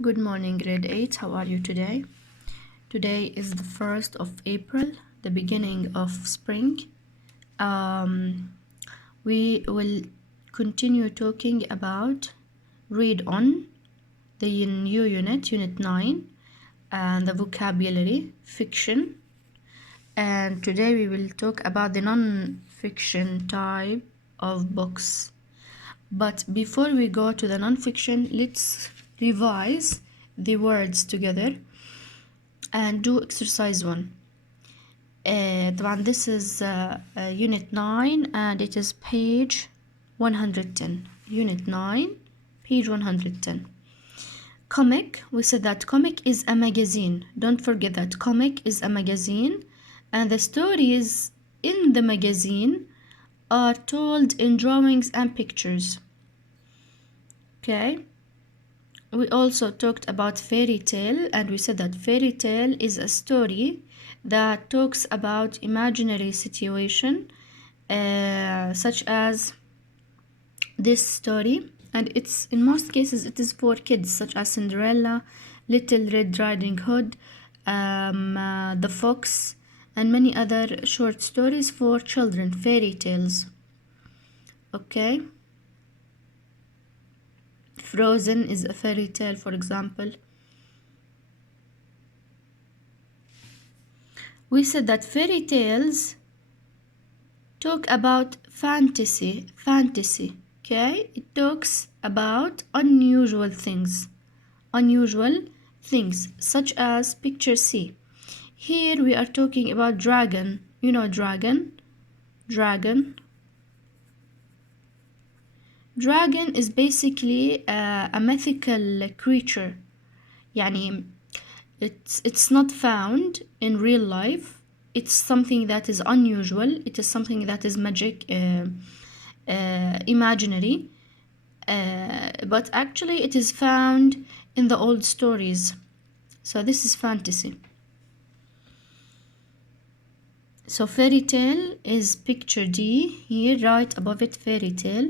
Good morning, grade 8. How are you today? Today is the 1st of April, the beginning of spring. We will continue talking about read on the new unit, Unit 9, and the vocabulary, fiction. And today we will talk about the non-fiction type of books. But before we go to the non-fiction, let's revise the words together and do exercise 1. طبعا this is unit 9 and it is page 110. Unit 9, page 110. Comic, we said that comic is a magazine. Don't forget that comic is a magazine and the stories in the magazine are told in drawings and pictures. Okay. We also talked about fairy tale and we said that fairy tale is a story that talks about imaginary situation such as this story, and it's in most cases it is for kids such as Cinderella, Little Red Riding Hood, The Fox, and many other short stories for children, fairy tales. Okay. Frozen is a fairy tale, for example. We said that fairy tales talk about fantasy, okay? It talks about unusual things, such as picture C. Here we are talking about dragon. You know dragon? Dragon is basically a mythical creature. يعني it's not found in real life. It's something that is unusual. It is something that is magic, imaginary, but actually it is found in the old stories. So this is fantasy. So fairy tale is picture D here, right above it, fairy tale.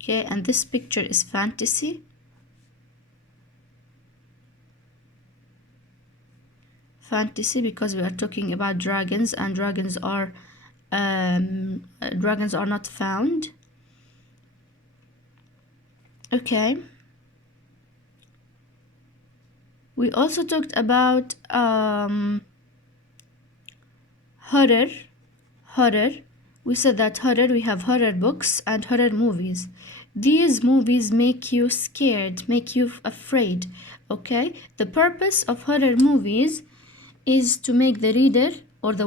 Okay, and this picture is fantasy. Fantasy because we are talking about dragons, and dragons are not found. Okay. We also talked about horror. We said that horror, we have horror books and horror movies. These movies make you scared, make you afraid, okay? The purpose of horror movies is to make the reader or the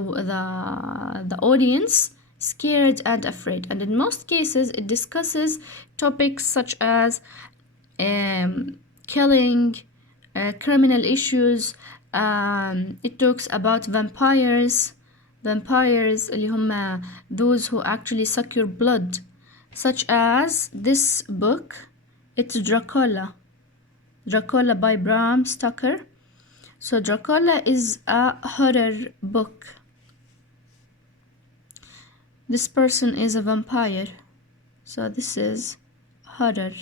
audience scared and afraid. And in most cases, it discusses topics such as killing, criminal issues. It talks about vampires اللي هم those who actually suck your blood, such as this book. It's Dracula by Bram Stoker. So Dracula is a horror book. This person is a vampire, so this is horror.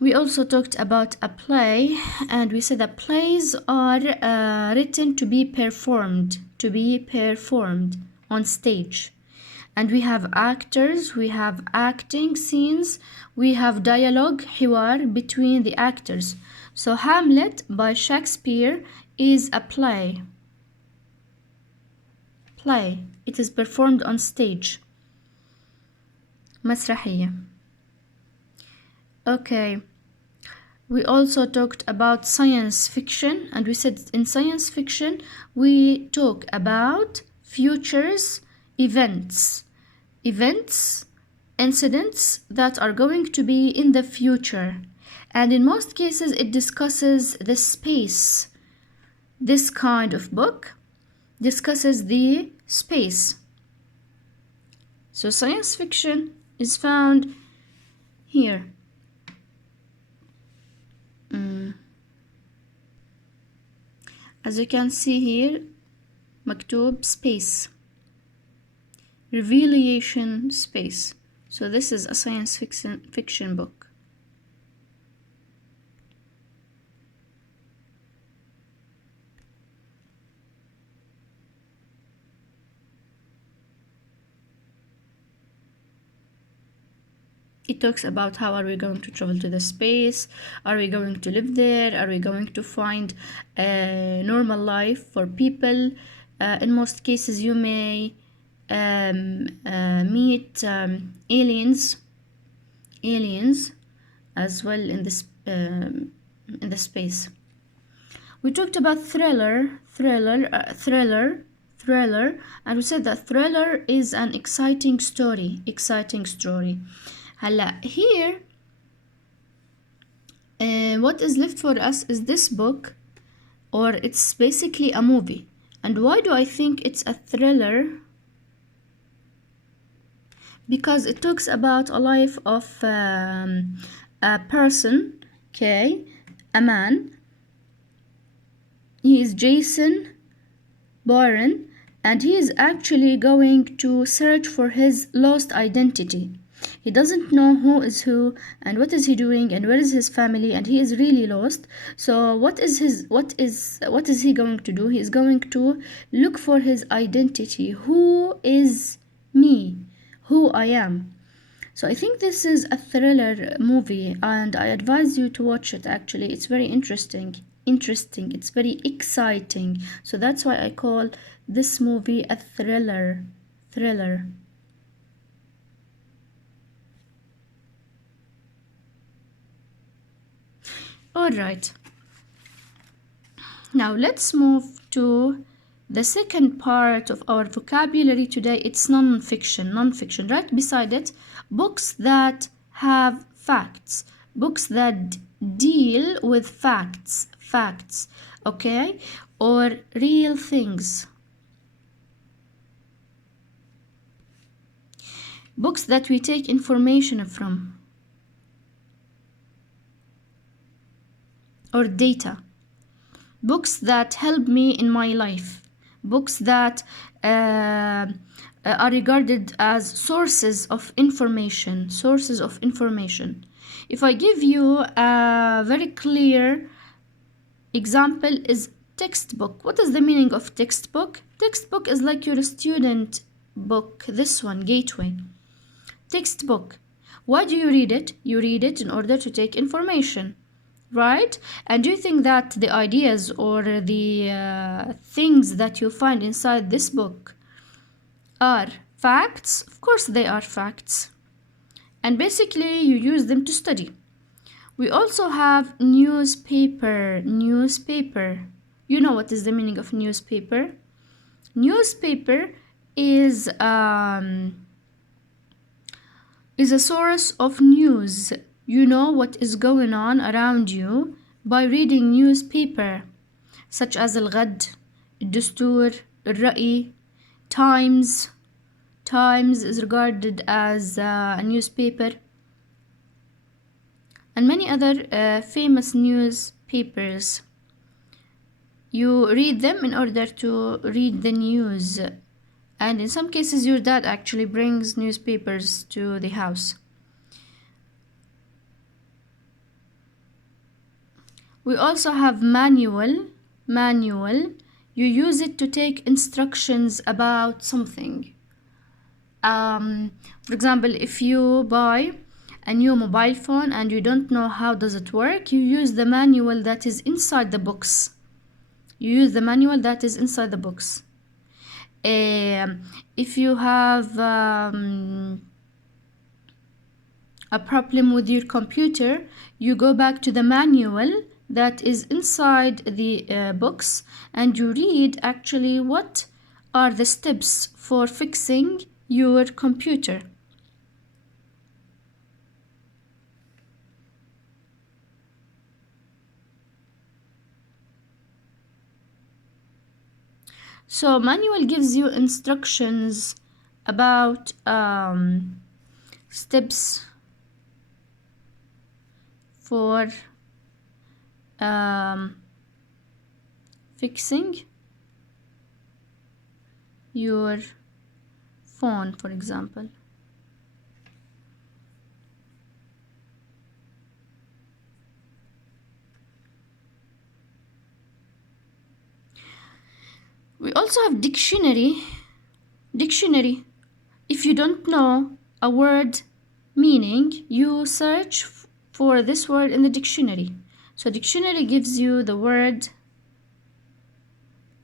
We also talked about a play, and we said that plays are written to be performed on stage. And we have actors, we have acting scenes, we have dialogue, حوار, between the actors. So Hamlet by Shakespeare is a play. It is performed on stage. مسرحية. Okay. We also talked about science fiction, and we said in science fiction we talk about futures, events, incidents that are going to be in the future. And in most cases it discusses the space. This kind of book discusses the space. So science fiction is found here. As you can see here, مكتوب space, revelation space. So this is a science fiction book. It talks about how are we going to travel to the space, are we going to live there, are we going to find a normal life for people. In most cases you may meet aliens as well in this in the space. We talked about thriller, and we said that thriller is an exciting story. هلا here what is left for us is this book, or it's basically a movie. And why do I think it's a thriller? Because it talks about a life of a person, okay, a man. He is Jason Bourne, and he is actually going to search for his lost identity. He doesn't know who is who and what is he doing and where is his family, and he is really lost. So what is he going to do? He is going to look for his identity. Who is me? Who I am? So I think this is a thriller movie, and I advise you to watch it. Actually, it's very interesting. It's very exciting. So that's why I call this movie a thriller. All right. Now let's move to the second part of our vocabulary today. It's non-fiction. Right beside it, books that have facts, books that deal with facts, okay, or real things. Books that we take information from, or data. Books that help me in my life. Books that are regarded as sources of information. If I give you a very clear example is textbook. What is the meaning of textbook? Textbook is like your student book. This one, Gateway. Textbook. Why do you read it? You read it in order to take information, right? And do you think that the ideas or the things that you find inside this book are facts? Of course they are facts. And basically you use them to study. We also have newspaper. You know what is the meaning of newspaper? Newspaper is a source of news. You know what is going on around you by reading newspaper, such as الغد, الدستور, الرأي, Times. Times is regarded as a newspaper, and many other famous newspapers. You read them in order to read the news, and in some cases your dad actually brings newspapers to the house. We also have manual. You use it to take instructions about something. For example, if you buy a new mobile phone and you don't know how does it work, you use the manual that is inside the box. If you have a problem with your computer, you go back to the manual that is inside the box, and you read actually what are the steps for fixing your computer. So manual gives you instructions about steps for fixing your phone, for example. We also have dictionary. Dictionary. If you don't know a word meaning, you search for this word in the dictionary. So dictionary gives you the word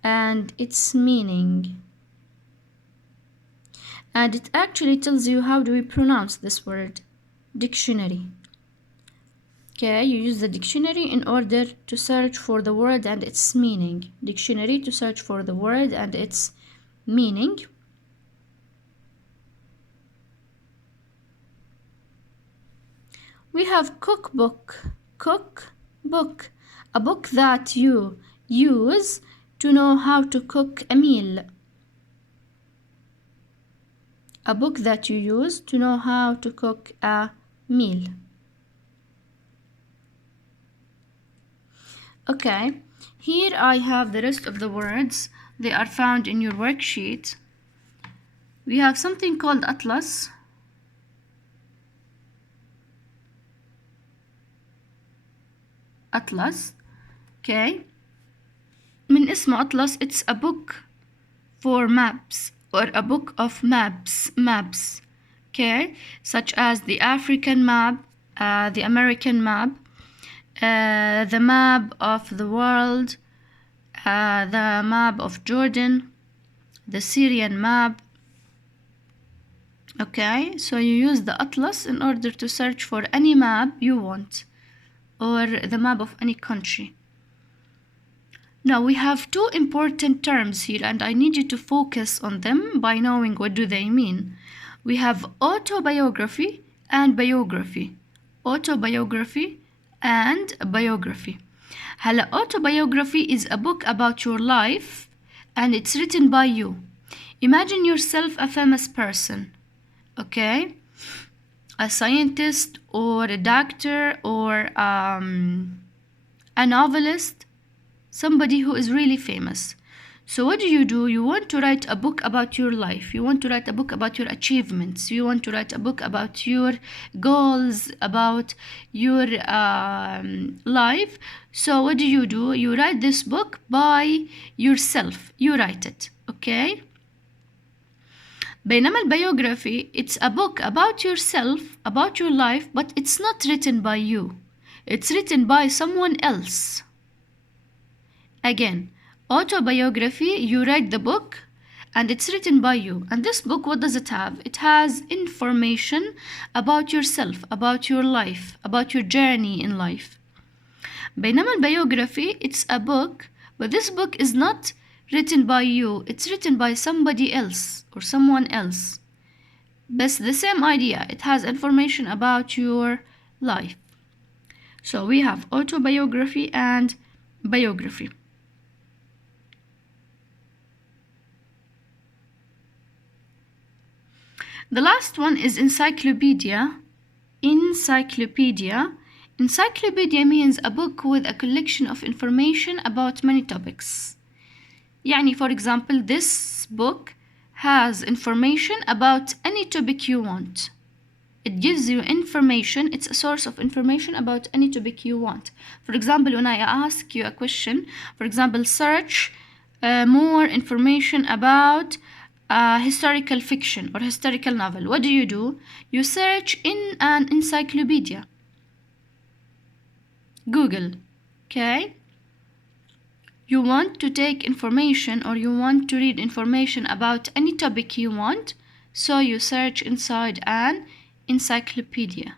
and its meaning. And it actually tells you how do we pronounce this word. Dictionary. Okay, you use the dictionary in order to search for the word and its meaning. Dictionary to search for the word and its meaning. We have cookbook. Cookbook. A book that you use to know how to cook a meal. A book that you use to know how to cook a meal. Okay, here I have the rest of the words. They are found in your worksheet. We have something called atlas. Atlas. Okay. من اسمه atlas, it's a book for maps or a book of maps. Okay, such as the African map, the American map, the map of the world, the map of Jordan, the Syrian map. Okay, so you use the atlas in order to search for any map you want, or the map of any country. Now we have two important terms here, and I need you to focus on them by knowing what do they mean. We have autobiography and biography. Autobiography and biography. هلا, autobiography is a book about your life and it's written by you. Imagine yourself a famous person, okay? A scientist or a doctor or a novelist, somebody who is really famous. So what do? You want to write a book about your life. You want to write a book about your achievements. You want to write a book about your goals, about your life. So what do? You write this book by yourself. You write it, okay? بينما الbiography, it's a book about yourself, about your life, but it's not written by you. It's written by someone else. Again, autobiography, you write the book and it's written by you. And this book, what does it have? It has information about yourself, about your life, about your journey in life. بينما الbiography, it's a book, but this book is not written by you. It's written by somebody else or someone else. But the same idea. It has information about your life. So we have autobiography and biography. The last one is encyclopedia. Encyclopedia. Encyclopedia means a book with a collection of information about many topics. يعني, for example, this book has information about any topic you want. It gives you information. It's a source of information about any topic you want. For example, when I ask you a question, for example, search more information about historical fiction or historical novel. What do? You search in an encyclopedia. Google, okay? You want to take information or you want to read information about any topic you want, so you search inside an encyclopedia.